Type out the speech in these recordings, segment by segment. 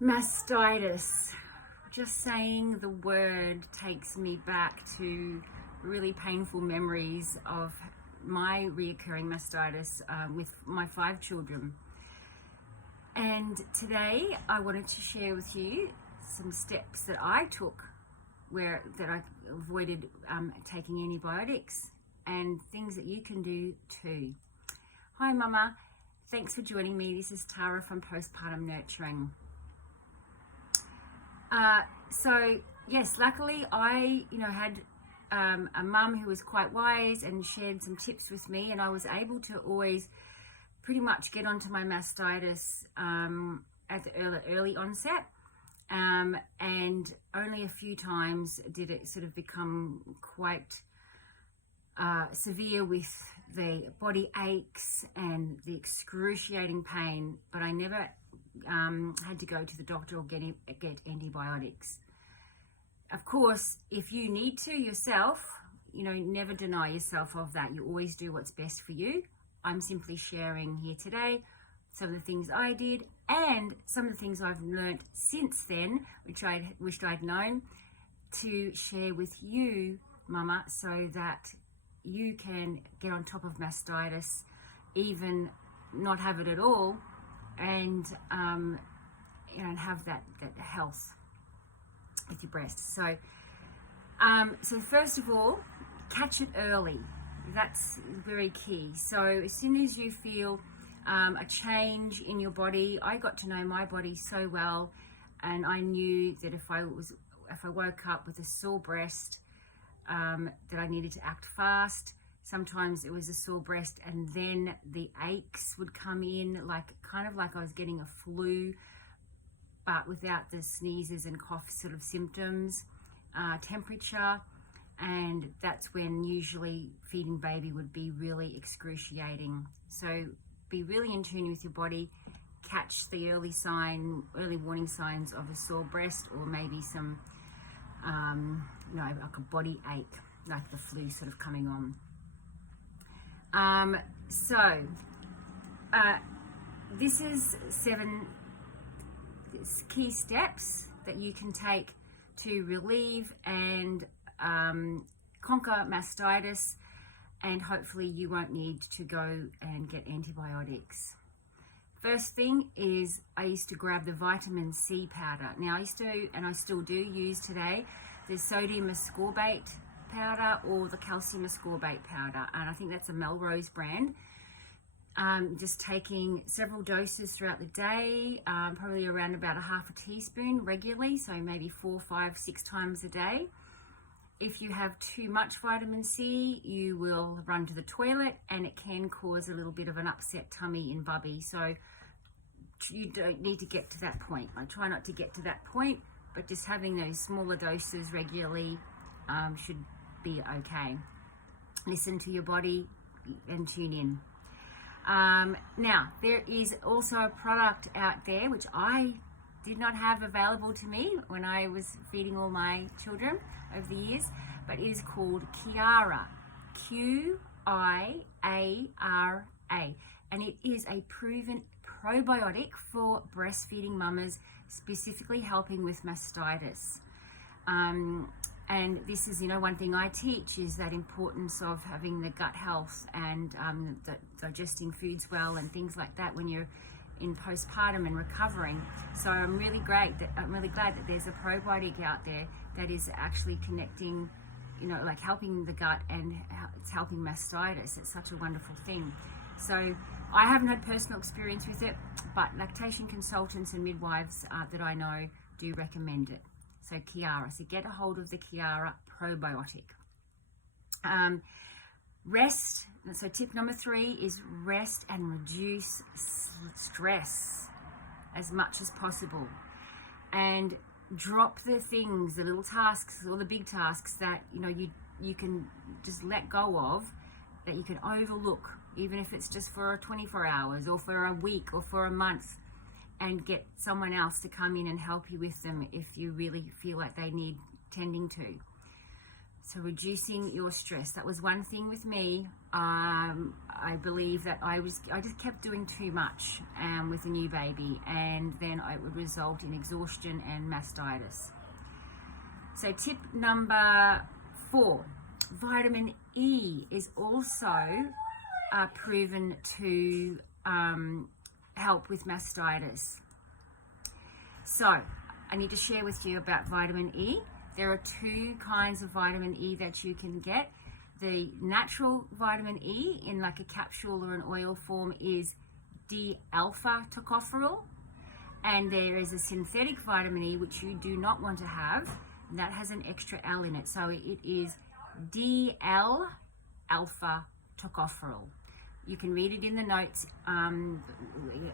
Mastitis. Just saying the word takes me back to really painful memories of my reoccurring mastitis with my 5 children. And today I wanted to share with you some steps that I took that I avoided taking antibiotics, and things that you can do too. Hi Mama, thanks for joining me. This is Tara from Postpartum Nurturing. So yes, luckily I had a mum who was quite wise and shared some tips with me, and I was able to always pretty much get onto my mastitis at the early onset, and only a few times did it sort of become quite severe with the body aches and the excruciating pain, but I never had to go to the doctor or get antibiotics. Of course, if you need to yourself, never deny yourself of that. You always do what's best for you. I'm simply sharing here today some of the things I did and some of the things I've learned since then, which I wished I'd known, to share with you, Mama, so that you can get on top of mastitis, even not have it at all, and have that health with your breasts. So first of all, catch it early. That's very key. So as soon as you feel a change in your body, I got to know my body so well, and I knew that if I woke up with a sore breast, that I needed to act fast. Sometimes it was a sore breast and then the aches would come in, kind of like I was getting a flu, but without the sneezes and cough sort of symptoms, temperature, and that's when usually feeding baby would be really excruciating. So be really in tune with your body, catch the early warning signs of a sore breast, or maybe some like a body ache, like the flu sort of coming on. This is 7 key steps that you can take to relieve and conquer mastitis, and hopefully you won't need to go and get antibiotics. First thing is, I used to grab the vitamin C powder. Now I used to, and I still do use today, the sodium ascorbate powder or the calcium ascorbate powder, and I think that's a Melrose brand. Just taking several doses throughout the day, probably around about a half a teaspoon regularly, so maybe 4, 5, 6 times a day. If you have too much vitamin C, you will run to the toilet, and it can cause a little bit of an upset tummy in bubby. So you don't need to get to that point. I try not to get to that point, but just having those smaller doses regularly should be okay. Listen to your body and tune in. Now, there is also a product out there which I did not have available to me when I was feeding all my children over the years, but it is called Kiara, Qiara, and it is a proven probiotic for breastfeeding mamas, specifically helping with mastitis. And this is, one thing I teach is that importance of having the gut health and digesting foods well and things like that when you're in postpartum and recovering. So I'm really glad that there's a probiotic out there that is actually connecting, helping the gut, and it's helping mastitis. It's such a wonderful thing. So I haven't had personal experience with it, but lactation consultants and midwives that I know do recommend it. So Kiara, so get a hold of the Kiara probiotic. Rest. So tip number 3 is rest and reduce stress as much as possible, and drop the things, the little tasks or the big tasks that you can just let go of, that you can overlook, even if it's just for 24 hours or for a week or for a month, and get someone else to come in and help you with them if you really feel like they need tending to. So reducing your stress. That was one thing with me. I believe that I just kept doing too much with a new baby, and then it would result in exhaustion and mastitis. So tip number 4, vitamin E is also proven to help with mastitis. So I need to share with you about vitamin E. There are 2 kinds of vitamin E that you can get. The natural vitamin E in like a capsule or an oil form is D-alpha tocopherol, and there is a synthetic vitamin E which you do not want to have, and that has an extra L in it, so it is DL-alpha tocopherol. You can read it in the notes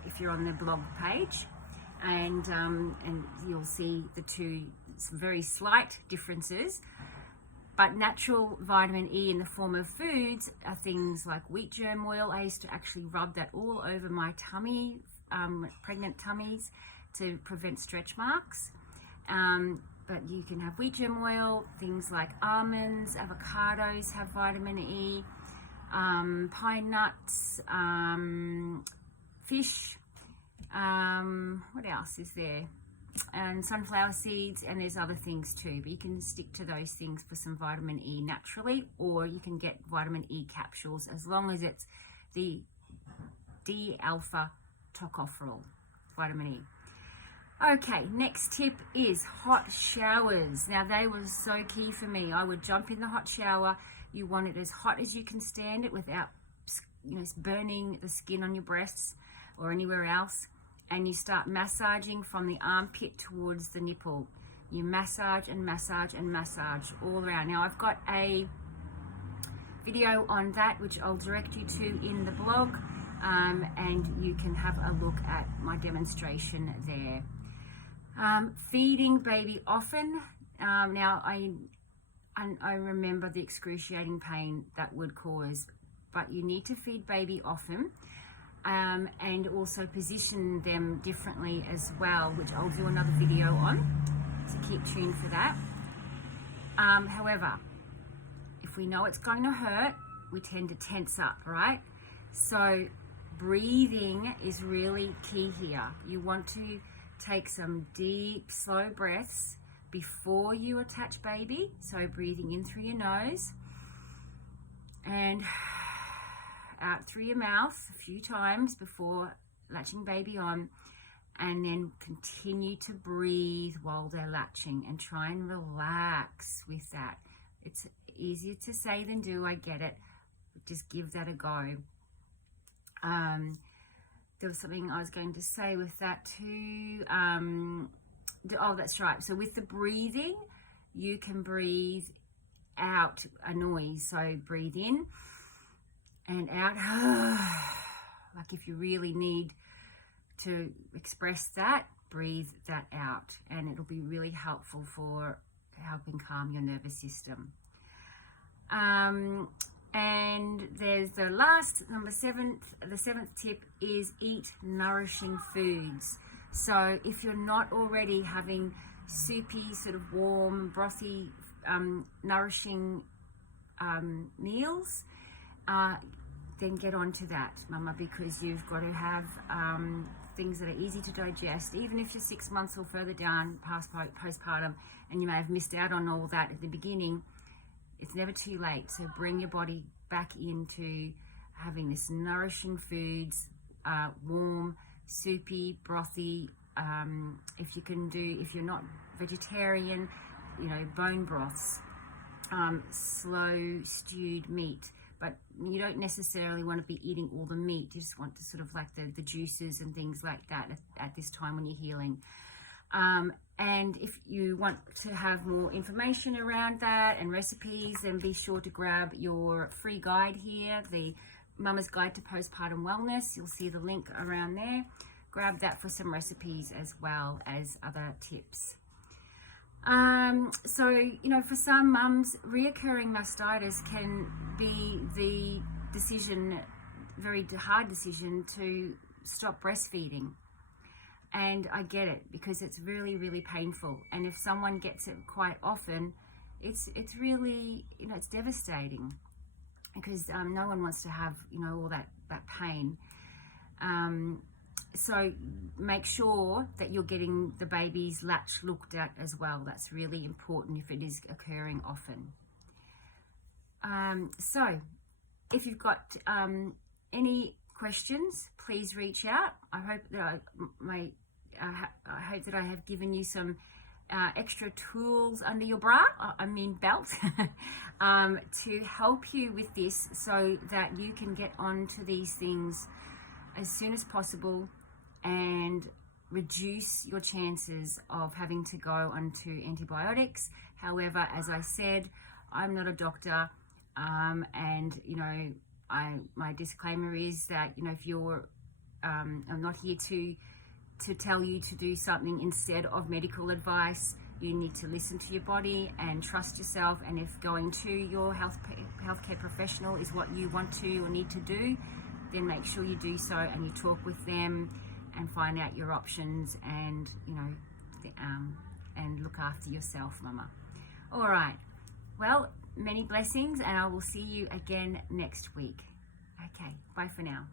if you're on the blog page, and you'll see the 2 some very slight differences. But natural vitamin E in the form of foods are things like wheat germ oil. I used to actually rub that all over my tummy, pregnant tummies, to prevent stretch marks. But you can have wheat germ oil, things like almonds, avocados have vitamin E, pine nuts, fish, what else is there? And sunflower seeds, and there's other things too, but you can stick to those things for some vitamin E naturally, or you can get vitamin E capsules as long as it's the D-alpha tocopherol vitamin E. Okay, next tip is hot showers. Now they were so key for me. I would jump in the hot shower. You want it as hot as you can stand it without, burning the skin on your breasts or anywhere else. And you start massaging from the armpit towards the nipple. You massage and massage and massage all around. Now I've got a video on that which I'll direct you to in the blog, and you can have a look at my demonstration there. Feeding baby often. Now I remember the excruciating pain that would cause, but you need to feed baby often. And also position them differently as well, which I'll do another video on, so keep tuned for that. However, if we know it's going to hurt, we tend to tense up, right? So breathing is really key here. You want to take some deep, slow breaths before you attach baby. So breathing in through your nose and out through your mouth a few times before latching baby on, and then continue to breathe while they're latching and try and relax with that. It's easier to say than do, I get it, but just give that a go. There was something I was going to say with that too. Oh, that's right. So with the breathing, you can breathe out a noise. So breathe in and out, like if you really need to express that, breathe that out, and it'll be really helpful for helping calm your nervous system. And there's the last, the seventh tip is eat nourishing foods. So if you're not already having soupy, sort of warm, brothy, nourishing meals, then get on to that, Mama, because you've got to have things that are easy to digest, even if you're 6 months or further down past postpartum and you may have missed out on all that at the beginning. It's never too late. So bring your body back into having this nourishing foods, warm, soupy, brothy. If you're not vegetarian, bone broths, slow stewed meat. But you don't necessarily want to be eating all the meat. You just want to sort of like the juices and things like that at this time when you're healing. And if you want to have more information around that and recipes, then be sure to grab your free guide here, the Mama's Guide to Postpartum Wellness. You'll see the link around there. Grab that for some recipes as well as other tips. So, for some mums, reoccurring mastitis can be the very hard decision to stop breastfeeding. And I get it, because it's really, really painful. And if someone gets it quite often, it's really, you know, it's devastating, because no one wants to have, you know, all that pain. So make sure that you're getting the baby's latch looked at as well. That's really important if it is occurring often. So if you've got any questions, please reach out. I hope that I hope that I have given you some extra tools under your bra, belt, to help you with this, so that you can get onto these things as soon as possible and reduce your chances of having to go onto antibiotics. However, as I said, I'm not a doctor, and you know, my disclaimer is that, you know, if you're I'm not here to tell you to do something instead of medical advice. You need to listen to your body and trust yourself, and if going to your healthcare professional is what you want to or need to do, then make sure you do so, and you talk with them and find out your options, and, you know, and look after yourself, mama. All right, well, many blessings, and I will see you again next week. Okay, bye for now.